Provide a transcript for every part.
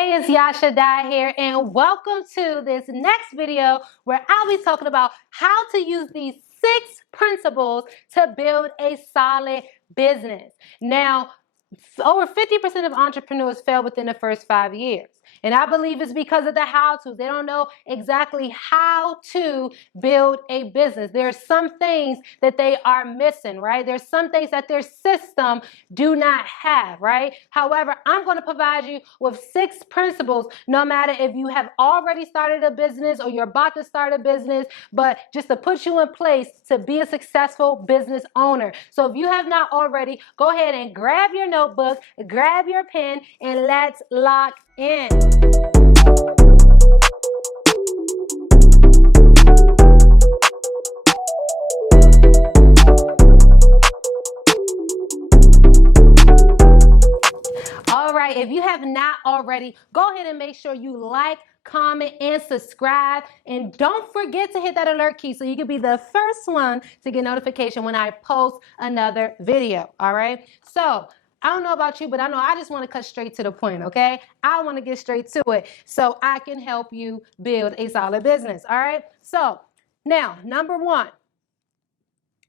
Hey, it's Yasha Dye here, and welcome to this next video where I'll be talking about how to use these 6 principles to build a solid business. Now, over 50% of entrepreneurs fail within the first 5 years. And I believe it's because of the how-to. They don't know exactly how to build a business. There are some things that they are missing, right? There's some things that their system do not have, right? However, I'm going to provide you with 6 principles, no matter if you have already started a business or you're about to start a business, but just to put you in place to be a successful business owner. So if you have not already, go ahead and grab your notebook, grab your pen, and let's lock in. All right, if you have not already, go ahead and make sure you like, comment, and subscribe. And don't forget to hit that alert key so you can be the first one to get notification when I post another video, all right? So, I don't know about you, but I know I just want to cut straight to the point, okay? I want to get straight to it so I can help you build a solid business, all right? So, now, number 1,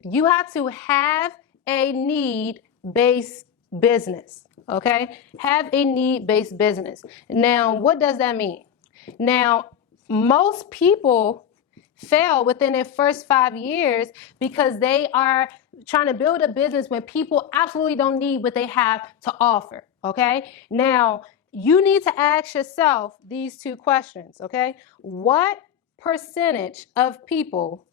you have to have a need-based business, okay? Have a need-based business. Now, what does that mean? Now, most people fail within their first 5 years because they are trying to build a business when people absolutely don't need what they have to offer, okay? Now, you need to ask yourself these 2 questions, okay? What percentage of people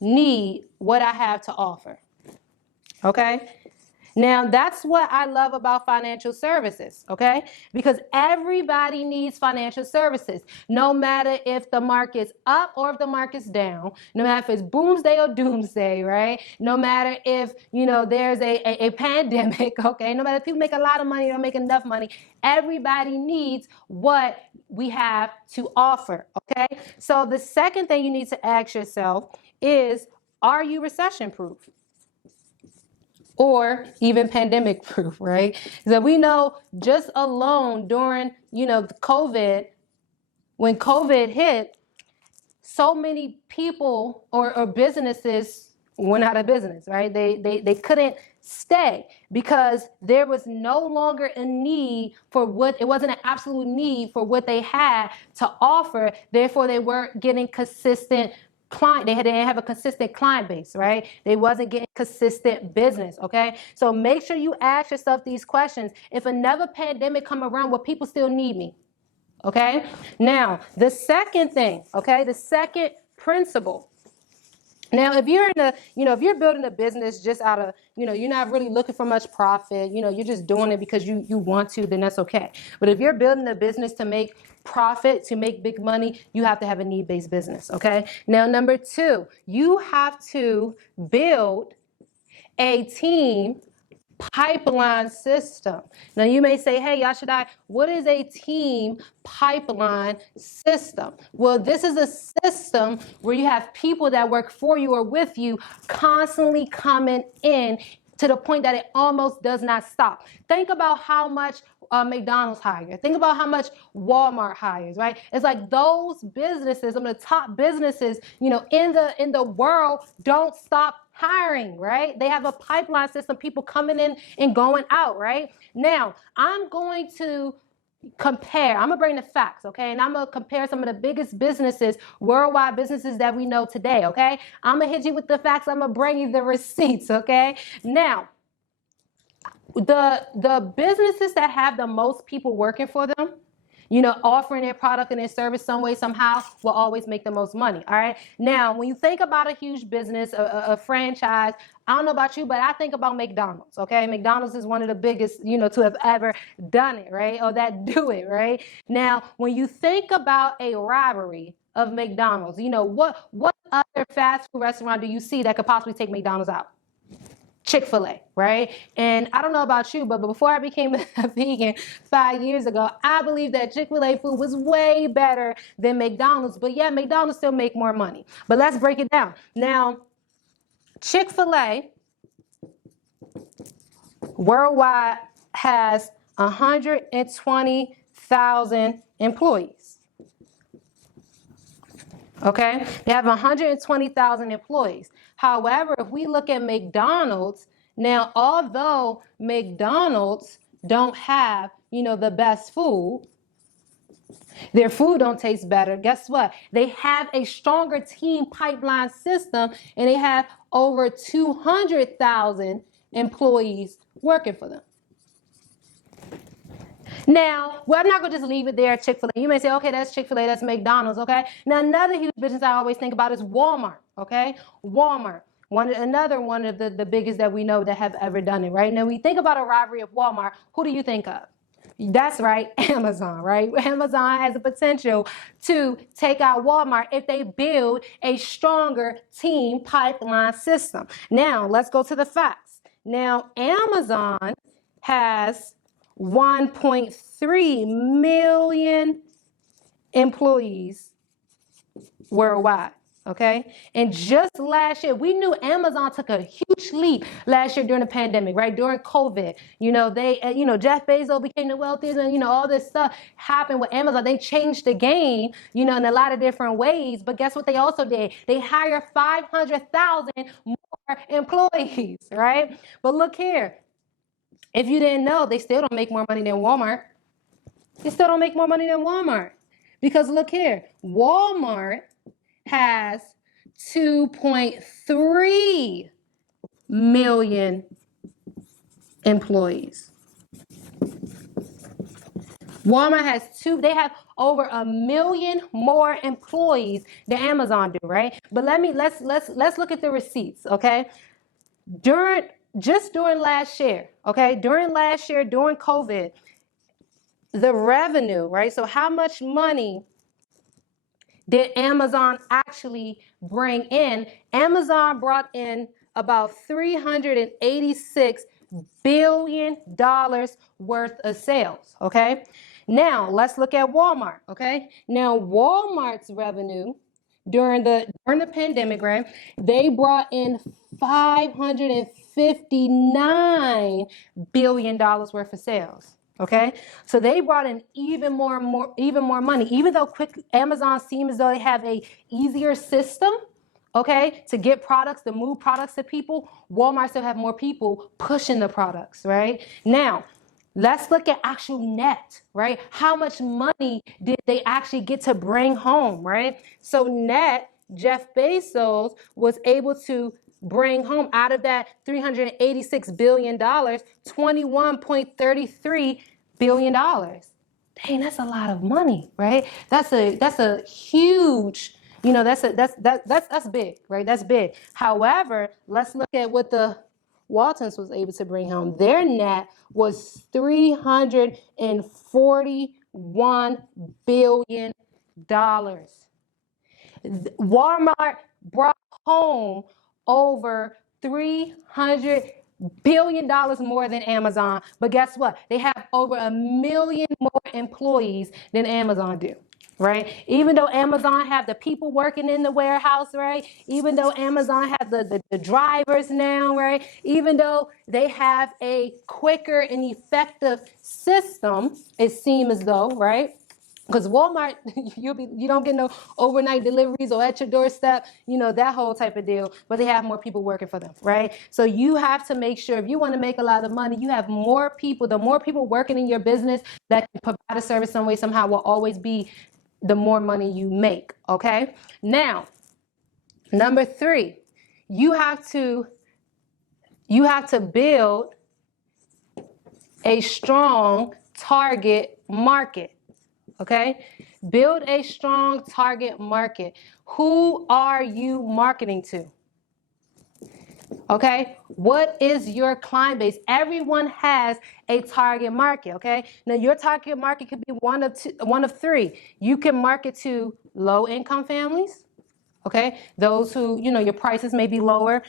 need what I have to offer? Okay? Now, that's what I love about financial services, okay? Because everybody needs financial services, no matter if the market's up or if the market's down, no matter if it's boomsday or doomsday, right? No matter if, there's a pandemic, okay? No matter if people make a lot of money or don't make enough money, everybody needs what we have to offer, okay? So the second thing you need to ask yourself is, are you recession proof? Or even pandemic proof, right? So we know just alone during, COVID, when COVID hit, so many people or businesses went out of business, right? They couldn't stay because there was no longer a need for it wasn't an absolute need for what they had to offer. Therefore, they weren't getting consistent client. They didn't have a consistent client base, right? They wasn't getting consistent business, okay? So make sure you ask yourself these questions. If another pandemic come around, will people still need me? Okay? Now, the second thing, okay? The second principle. Now, if you're if you're building a business just out of, you're not really looking for much profit, you're just doing it because you want to, then that's okay. But if you're building a business to make profit, to make big money, you have to have a need-based business, okay? Now, number 2, you have to build a team pipeline system. Now you may say, hey, Yashadai, what is a team pipeline system? Well, this is a system where you have people that work for you or with you constantly coming in to the point that it almost does not stop. Think about how much McDonald's hires. Think about how much Walmart hires, right? It's like those businesses, some of the top businesses, in the world don't stop hiring, right? They have a pipeline system, people coming in and going out, right? Now, I'm going to I'm gonna bring the facts, okay? And I'm gonna compare some of the biggest businesses, worldwide businesses that we know today, okay? I'm gonna hit you with the facts, I'm gonna bring you the receipts, okay? Now, the businesses that have the most people working for them, offering their product and their service some way, somehow, will always make the most money, all right? Now, when you think about a huge business, a franchise, I don't know about you, but I think about McDonald's, okay? McDonald's is one of the biggest, to have ever done it, right? Or that do it, right? Now, when you think about a rivalry of McDonald's, what other fast food restaurant do you see that could possibly take McDonald's out? Chick-fil-A, right? And I don't know about you, but before I became a vegan 5 years ago, I believed that Chick-fil-A food was way better than McDonald's. But yeah, McDonald's still make more money. But let's break it down. Now, Chick-fil-A worldwide has 120 120,000 employees. Okay, they have 120,000 employees. However, if we look at McDonald's, now although McDonald's don't have, the best food, their food don't taste better. Guess what? They have a stronger team pipeline system, and they have over 200,000 employees working for them. Now, I'm not going to just leave it there at Chick-fil-A. You may say, okay, that's Chick-fil-A, that's McDonald's, okay? Now, another huge business I always think about is Walmart, okay? Walmart, another one of the biggest that we know that have ever done it, right? Now, when you think about a rivalry of Walmart, who do you think of? That's right, Amazon, right? Amazon has the potential to take out Walmart if they build a stronger team pipeline system. Now, let's go to the facts. Now, Amazon has 1.3 million employees worldwide, okay? And just last year, we knew Amazon took a huge leap last year during the pandemic, right? During COVID, Jeff Bezos became the wealthiest, and, all this stuff happened with Amazon. They changed the game, in a lot of different ways. But guess what they also did? They hired 500,000 more employees, right? But look here. If you didn't know, they still don't make more money than Walmart. They still don't make more money than Walmart. Because look here, Walmart has 2.3 million employees. Walmart has they have over 1 million more employees than Amazon do, right? But let's look at the receipts, okay? During last year, okay? During COVID, the revenue, right? So how much money did Amazon actually bring in? Amazon brought in about $386 billion worth of sales, okay? Now, let's look at Walmart, okay? Now, Walmart's revenue during the pandemic, right? They brought in $559 billion worth of sales. Okay, so they brought in even more money. Even though Amazon seems as though they have a easier system, okay, to get products, to move products to people, Walmart still have more people pushing the products, right? Now, let's look at actual net, right? How much money did they actually get to bring home, right? So net, Jeff Bezos was able to bring home out of that $386 billion, $21.33 billion. Dang, that's a lot of money, right? That's a huge, that's big, right? That's big. However, let's look at what the Waltons was able to bring home. Their net was $341 billion. Walmart brought home over $300 billion more than Amazon. But guess what? They have over 1 million more employees than Amazon do. Right? Even though Amazon have the people working in the warehouse, right? Even though Amazon have the drivers now, right? Even though they have a quicker and effective system, it seems as though, right? Because Walmart, you don't get no overnight deliveries or at your doorstep, that whole type of deal. But they have more people working for them, right? So you have to make sure if you want to make a lot of money, you have more people. The more people working in your business that can provide a service some way, somehow will always be the more money you make, okay? Now, number 3, you have to build a strong target market. Okay, build a strong target market. Who are you marketing to? Okay, what is your client base? Everyone has a target market. Okay, now your target market could be one of 3. You can market to low-income families. Okay, those who your prices may be lower.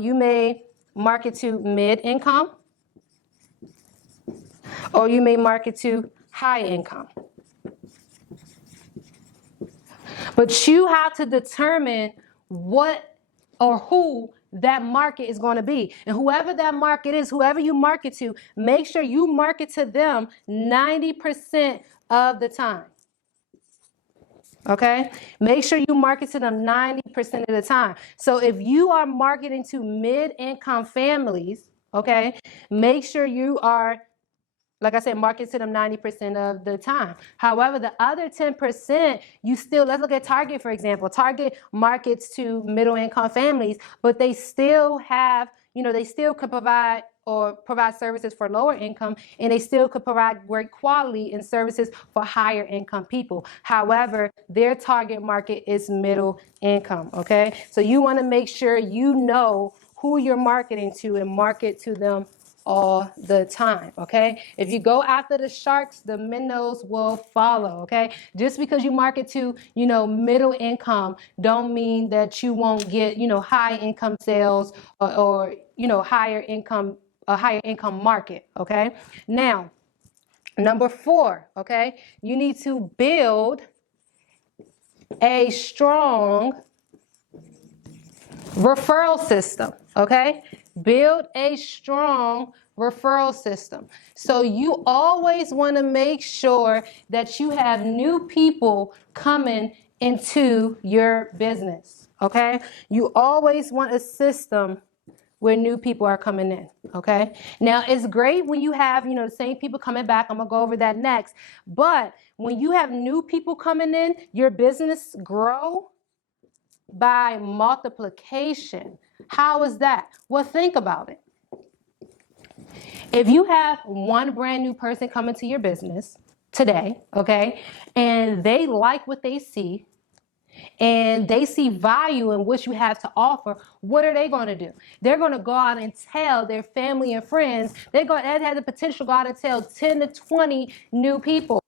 You may market to mid-income, or you may market to high-income. But you have to determine what or who that market is going to be. And whoever that market is, whoever you market to, make sure you market to them 90% of the time. Okay? Make sure you market to them 90% of the time. So if you are marketing to mid-income families, okay, make sure you are, like I said, market to them 90% of the time. However, the other 10%, you still, let's look at Target, for example. Target markets to middle income families, but they still have, they still could provide services for lower income, and they still could provide great quality and services for higher income people. However, their target market is middle income, okay? So you want to make sure you know who you're marketing to and market to them all the time, okay? If you go after the sharks, the minnows will follow, okay? Just because you market to, middle income don't mean that you won't get, high income sales or a higher income market, okay? Now, number 4, okay? You need to build a strong referral system, okay? Build a strong referral system. So you always want to make sure that you have new people coming into your business, okay? You always want a system where new people are coming in, okay? Now, it's great when you have, the same people coming back. I'm going to go over that next. But when you have new people coming in, your business grow by multiplication. How is that? Well, think about it. If you have one brand new person coming to your business today, okay, and they like what they see, and they see value in what you have to offer, what are they going to do? They're going to go out and tell their family and friends. They're going to have the potential to go out and tell 10 to 20 new people.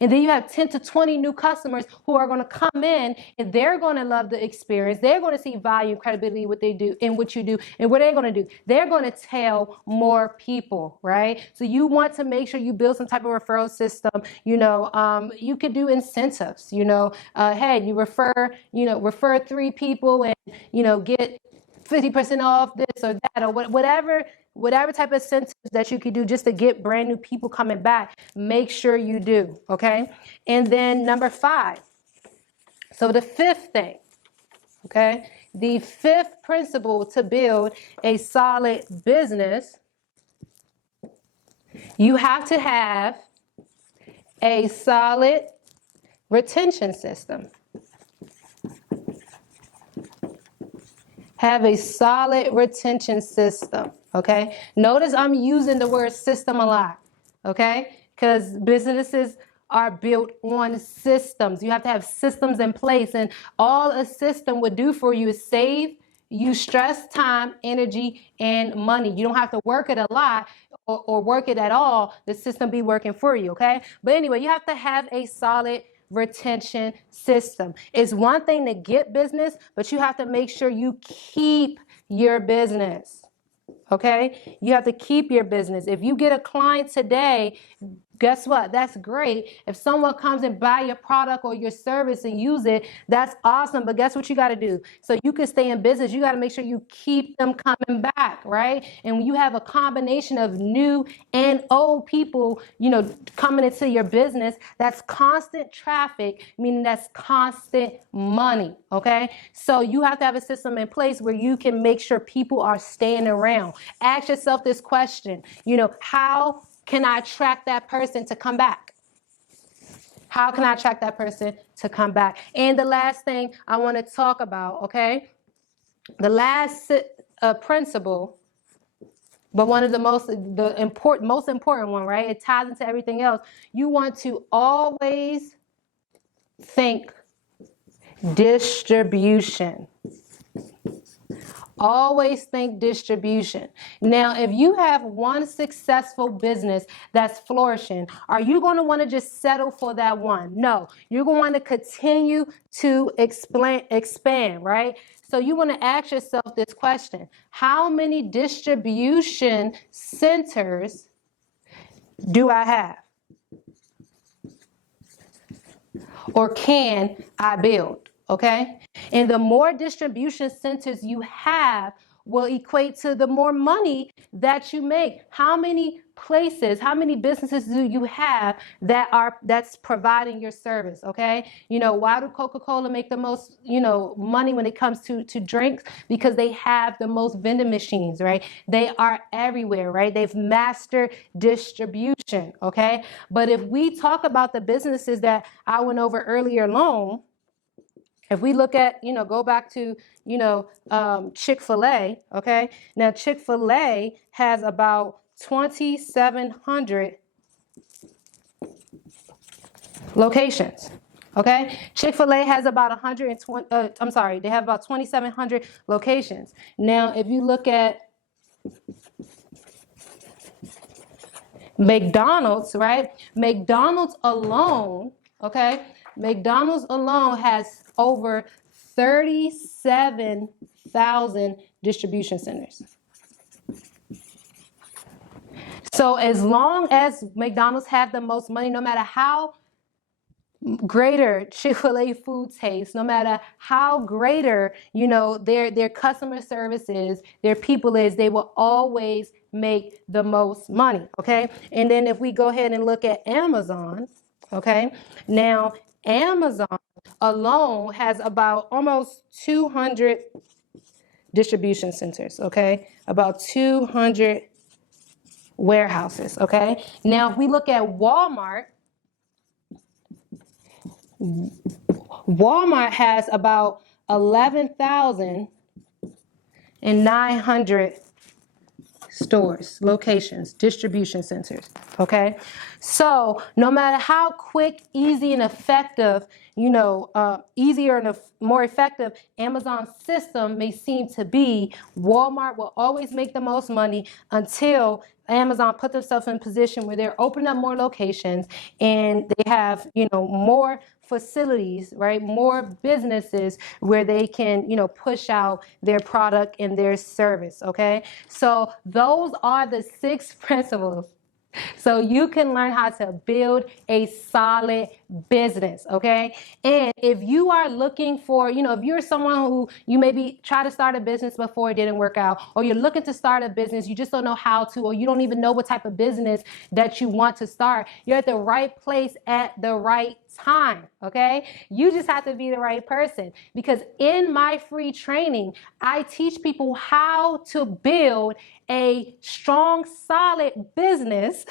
And then you have 10 to 20 new customers who are going to come in, and they're going to love the experience. They're going to see value and credibility in what they do and what you do. And what they're going to do, they're going to tell more people, right? So you want to make sure you build some type of referral system. You could do incentives. Hey, you refer 3 people and get 50% off this or that, or whatever type of incentives that you could do just to get brand new people coming back, make sure you do, okay? And then number 5. So the 5th thing, okay? The 5th principle to build a solid business, you have to have a solid retention system. Have a solid retention system, okay? Notice I'm using the word system a lot, okay? Because businesses are built on systems. You have to have systems in place, and all a system would do for you is save you stress, time, energy, and money. You don't have to work it a lot or work it at all. The system be working for you, okay? But anyway, you have to have a solid retention system. It's one thing to get business, but you have to make sure you keep your business. Okay? You have to keep your business. If you get a client today, guess what? That's great. If someone comes and buy your product or your service and use it, that's awesome. But guess what you got to do? So you can stay in business, you got to make sure you keep them coming back, right? And when you have a combination of new and old people, coming into your business, that's constant traffic, meaning that's constant money, okay? So you have to have a system in place where you can make sure people are staying around. Ask yourself this question, how can I attract that person to come back? How can I attract that person to come back? And the last thing I want to talk about, okay? The last principle, but one of the most important one, right? It ties into everything else. You want to always think distribution. Always think distribution. Now, if you have one successful business that's flourishing, are you going to want to just settle for that one? No, you're going to want to continue to expand, right? So you want to ask yourself this question: how many distribution centers do I have? Or can I build? Okay? And the more distribution centers you have, will equate to the more money that you make. How many places, how many businesses do you have that's providing your service? Okay, why do Coca-Cola make the most money when it comes to drinks? Because they have the most vending machines, right? They are everywhere, right? They've mastered distribution. Okay, but if we talk about the businesses that I went over earlier alone, if we look at, go back to, Chick-fil-A, okay? Now, Chick-fil-A has about 2,700 locations, okay? Chick-fil-A has about 120, they have about 2,700 locations. Now, if you look at McDonald's, right? McDonald's alone, okay? McDonald's alone has over 37,000 distribution centers. So as long as McDonald's have the most money, no matter how greater Chick-fil-A food tastes, no matter how greater, their customer service is, their people is, they will always make the most money, okay? And then if we go ahead and look at Amazon, okay? Now, Amazon alone has about almost 200 distribution centers, okay? About 200 warehouses, okay? Now, if we look at Walmart has about 11,900 stores, locations, distribution centers, okay? So no matter how quick, easy, and effective, easier and more effective Amazon's system may seem to be, Walmart will always make the most money until Amazon put themselves in a position where they're opening up more locations and they have, more facilities, right? More businesses where they can, push out their product and their service, okay? So those are the 6 principles so you can learn how to build a solid business, okay? And if you are looking for, if you're someone who you maybe try to start a business before it didn't work out, or you're looking to start a business, you just don't know how to, or you don't even know what type of business that you want to start, you're at the right place at the right time, okay? You just have to be the right person, because in my free training, I teach people how to build a strong, solid business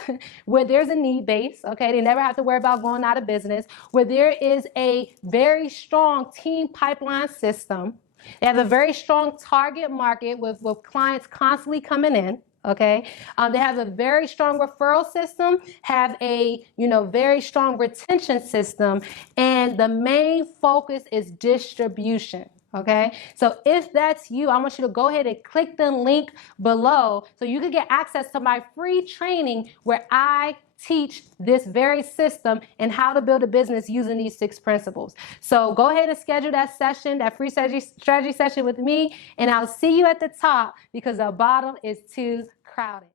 where there's a need base, okay? They never have to worry about going out of business, where there is a very strong team pipeline system. They have a very strong target market with clients constantly coming in. Okay, they have a very strong referral system, have a very strong retention system, and the main focus is distribution. Okay, so if that's you, I want you to go ahead and click the link below so you can get access to my free training where I teach this very system and how to build a business using these 6 principles. So go ahead and schedule that session, that free strategy session with me, and I'll see you at the top because the bottom is too crowded.